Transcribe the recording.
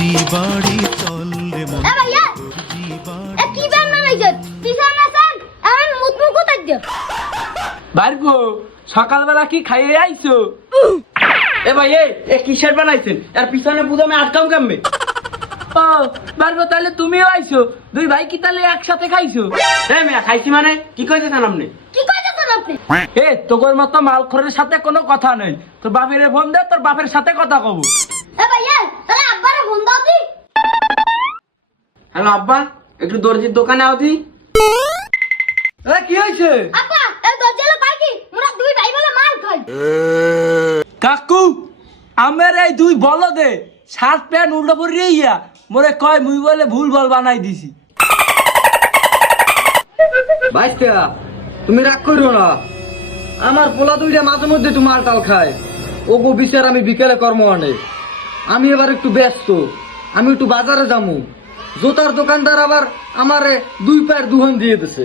জি বাড়ি চল রে মন এ ভাইয়া জি বাড়ি এ কি ব্যান বানাইছেন পিছনে আছেন আমি মুতমু কোথায় যাব বাড়বো সকালবেলা কি খাইয়ে আইছো? এ ভাই এ কিসের বানাইছেন আর পিছনে বুঝামে আটকাম কামবে। ও বাড়বো, তাহলে তুমিও আইছো, দুই ভাই কি তাহলে একসাথে খাইছো? হ্যাঁ মিয়া খাইছি মানে কি কইছেন আপনি? কি কইতেছেন আপনি এ তোর মতো মালখোরের সাথে কোনো কথা নেই, তোর বাপের ফোন দে, তোর বাপের সাথে কথা কব। এ ভাইয়া তাহলে আব্বারে ফোন দাও দি হ্যালো আব্বা, একটু দর্জির দোকানে আও দি। কি হয়েছে? আব্বা এ দজ্জালে পাই কি মোরা দুই ভাই বলে মার খাই কাকু আমার এই দুই বলদে শার্ট প্যান্ট উল্টো পরে ইয়া মোরে কয় মুই বলে ভুল বল বানাই দিছি। ভাইস্তা তুমি রাগ করিও না, আমার পোলা দুইটা মাঝে মধ্যে একটু মাল টাল খায়, ওগো বিচার আমি বিকেলে কর্ম আনে। আমি এবার একটু ব্যস্ত, আমি একটু বাজারে যাবো, জুতার দোকানদার আবার আমারে দুই পায়ের দুহান দিয়ে দিছে।